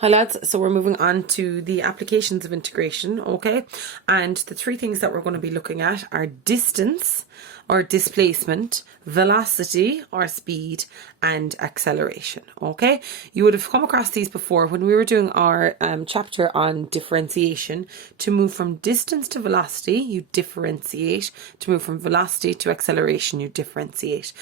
Hi lads, so we're moving on to the applications of integration, okay? And the three things that we're going to be looking at are distance or displacement, velocity or speed, and acceleration, okay? You would have come across these before when we were doing our chapter on differentiation. To move from distance to velocity, you differentiate. To move from velocity to acceleration, you differentiate.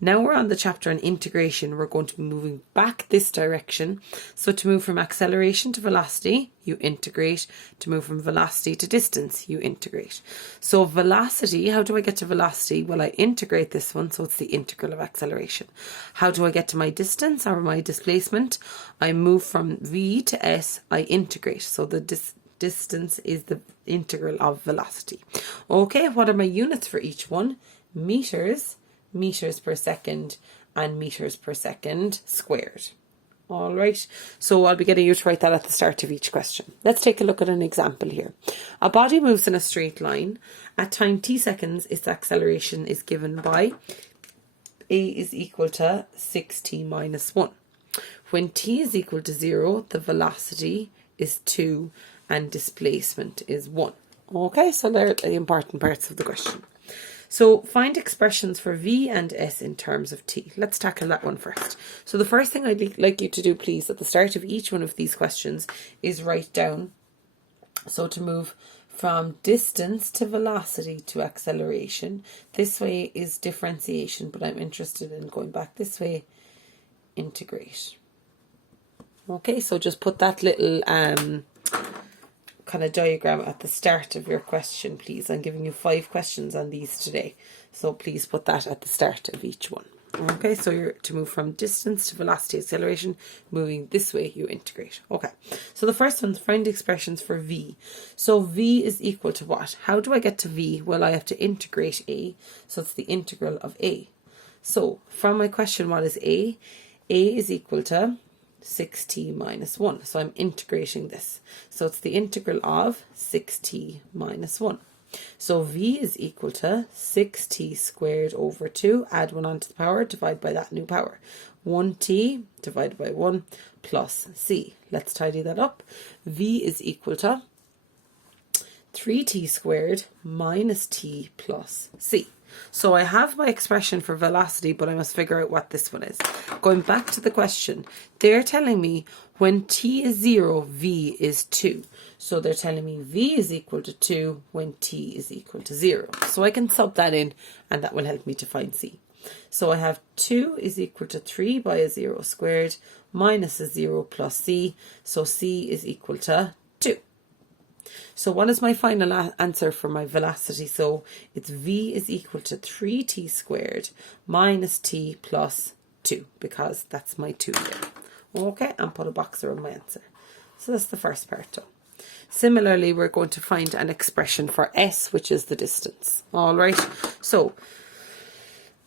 Now we're on the chapter on integration. We're going to be moving back this direction. So to move from acceleration to velocity, you integrate. To move from velocity to distance, you integrate. So velocity, how do I get to velocity? Well, I integrate this one, so it's the integral of acceleration. How do I get to my distance or my displacement? I move from v to s, I integrate. So the distance is the integral of velocity. Okay, what are my units for each one? Meters, meters per second, and meters per second squared. All right, so I'll be getting you to write that at the start of each question. Let's take a look at an example here. A body moves in a straight line. At time t seconds, its acceleration is given by a is equal to 6t minus 1. When t is equal to 0, the velocity is 2 and displacement is 1. Okay, so they're the important parts of the question. So find expressions for v and s in terms of t. Let's tackle that one first. So the first thing I'd like you to do, please, at the start of each one of these questions is write down. So to move from distance to velocity to acceleration, this way is differentiation, but I'm interested in going back this way, integrate. Okay, so just put that little kind of diagram at the start of your question, please. I'm giving you 5 questions on these today, so please put that at the start of each one. Okay, so you're to move from distance to velocity acceleration, moving this way, you integrate. Okay, so the first one's find expressions for v. So v is equal to what? How do I get to v? Well, I have to integrate a, so it's the integral of a. So from my question, what is a? A is equal to 6t minus 1. So I'm integrating this. So it's the integral of 6t minus 1. So v is equal to 6t squared over 2. Add 1 onto the power, divide by that new power. 1t divided by 1 plus c. Let's tidy that up. V is equal to 3t squared minus t plus c. So I have my expression for velocity, but I must figure out what this one is. Going back to the question, they're telling me when t is 0, v is 2. So they're telling me v is equal to 2 when t is equal to 0. So I can sub that in, and that will help me to find c. So I have 2 is equal to 3 by a 0 squared minus a 0 plus c. So c is equal to 2. So what is my final answer for my velocity? So it's v is equal to 3t squared minus t plus 2, because that's my 2 there. Okay, and put a box around my answer. So that's the first part done. Similarly, we're going to find an expression for s, which is the distance. All right, so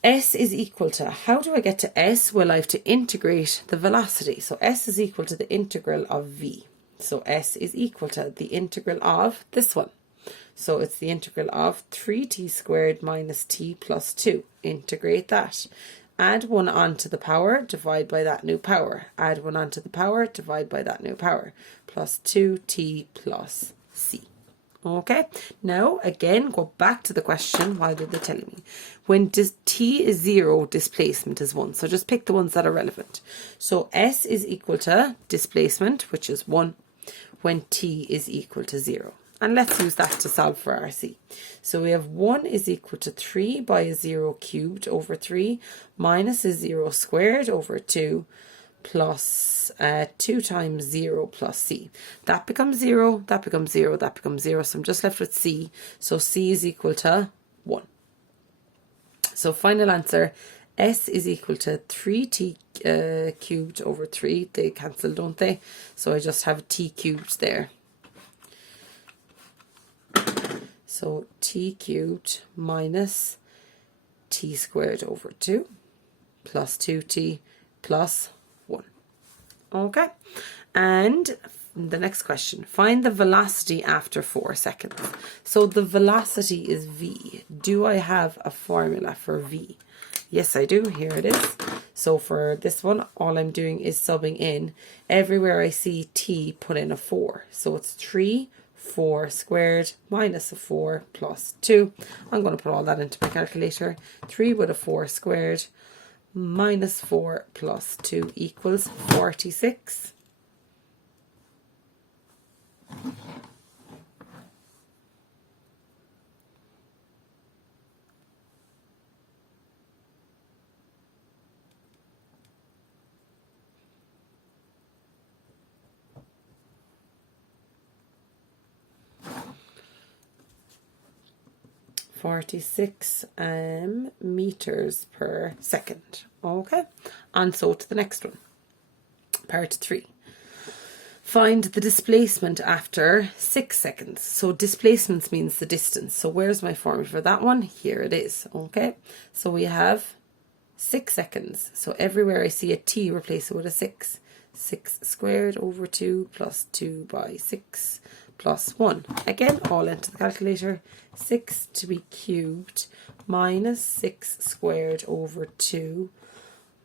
s is equal to, how do I get to s? Well, I have to integrate the velocity. So s is equal to the integral of v. So s is equal to the integral of this one. So it's the integral of 3t squared minus t plus 2. Integrate that. Add 1 onto the power, divide by that new power. Add 1 onto the power, divide by that new power. Plus 2t plus c. Okay, now again, go back to the question. Why did they tell me? When t is 0, displacement is 1. So just pick the ones that are relevant. So s is equal to displacement, which is 1, when t is equal to 0. And let's use that to solve for our c. So we have 1 is equal to 3 by a 0 cubed over 3 minus a 0 squared over 2 plus 2 times 0 plus c. That becomes 0, that becomes 0, that becomes 0. So I'm just left with c. So c is equal to 1. So final answer, s is equal to 3t cubed over 3. They cancel, don't they? So I just have t cubed there. So t cubed minus t squared over 2 plus 2t plus 1. Okay, and the next question, find the velocity after 4 seconds. So the velocity is v. Do I have a formula for v? Yes, I do. Here it is. So for this one, all I'm doing is subbing in. Everywhere I see t, put in a 4. So it's 3, 4 squared minus a 4 plus 2. I'm going to put all that into my calculator. 3 with a 4 squared minus 4 plus 2 equals 46. Meters per second. Okay, and so to the next one. Part 3. Find the displacement after 6 seconds. So displacement means the distance. So where's my formula for that one? Here it is. Okay, so we have 6 seconds. So everywhere I see a t, replace it with a 6. 6 squared over 2 plus 2 by 6 plus 1. Again, all into the calculator. 6 to be cubed minus 6 squared over 2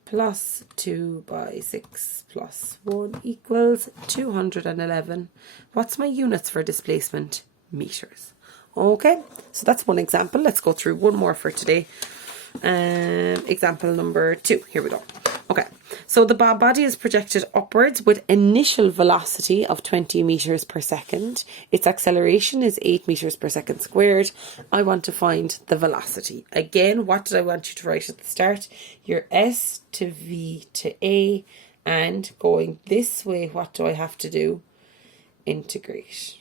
plus 2 by 6 plus 1 equals 211. What's my units for displacement? Meters. Okay, so that's one example. Let's go through one more for today. Example number 2. Here we go. Okay, so the body is projected upwards with initial velocity of 20 meters per second. Its acceleration is 8 meters per second squared. I want to find the velocity. Again, what did I want you to write at the start? Your S to V to A, and going this way, what do I have to do? Integrate.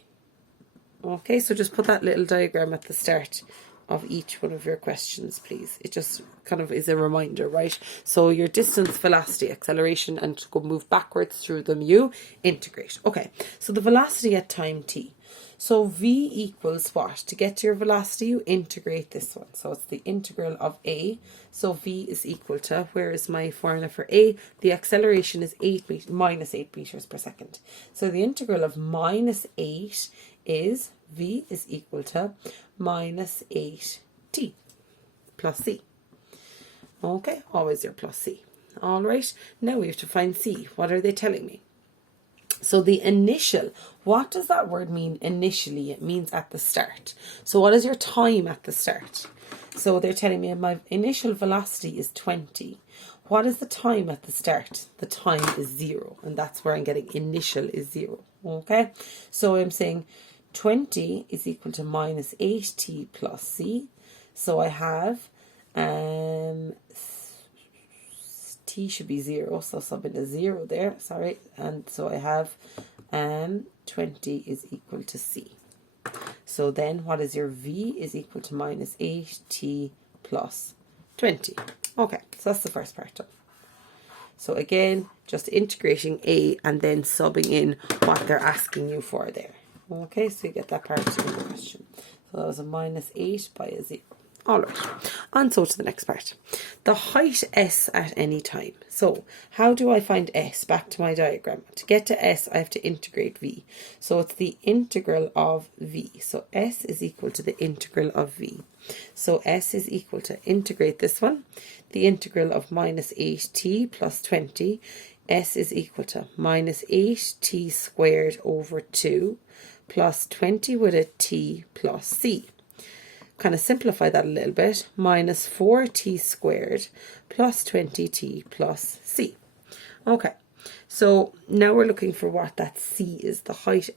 Okay, so just put that little diagram at the start of each one of your questions, please. It just kind of is a reminder, right? So your distance, velocity, acceleration, and to go move backwards through them, you integrate. Okay, so the velocity at time t. So v equals what? To get to your velocity, you integrate this one. So it's the integral of a. So v is equal to, where is my formula for a? The acceleration is minus 8 meters per second. So the integral of minus 8 is v is equal to minus 8t plus c. Okay, always your plus c. All right, now we have to find c. What are they telling me? So the initial, what does that word mean initially? It means at the start. So what is your time at the start? So they're telling me my initial velocity is 20. What is the time at the start? The time is 0, and that's where I'm getting initial is 0. Okay, so I'm saying 20 is equal to minus 8t plus c. So I have t should be 0, so sub in a 0 there, sorry. And so I have 20 is equal to c. So then what is your v is equal to minus 8t plus 20. Okay, so that's the first part done. So again, just integrating a and then subbing in what they're asking you for there. Okay, so you get that part of the question. So that was a minus 8 by a 0. Alright, and so to the next part. The height s at any time. So how do I find s? Back to my diagram. To get to s, I have to integrate v. So it's the integral of v. So s is equal to the integral of v. So s is equal to, integrate this one, the integral of minus 8t plus 20. S is equal to minus 8t squared over 2 plus 20 with a t plus c. Kind of simplify that a little bit. Minus 4t squared plus 20t plus c. Okay, so now we're looking for what that c is, the height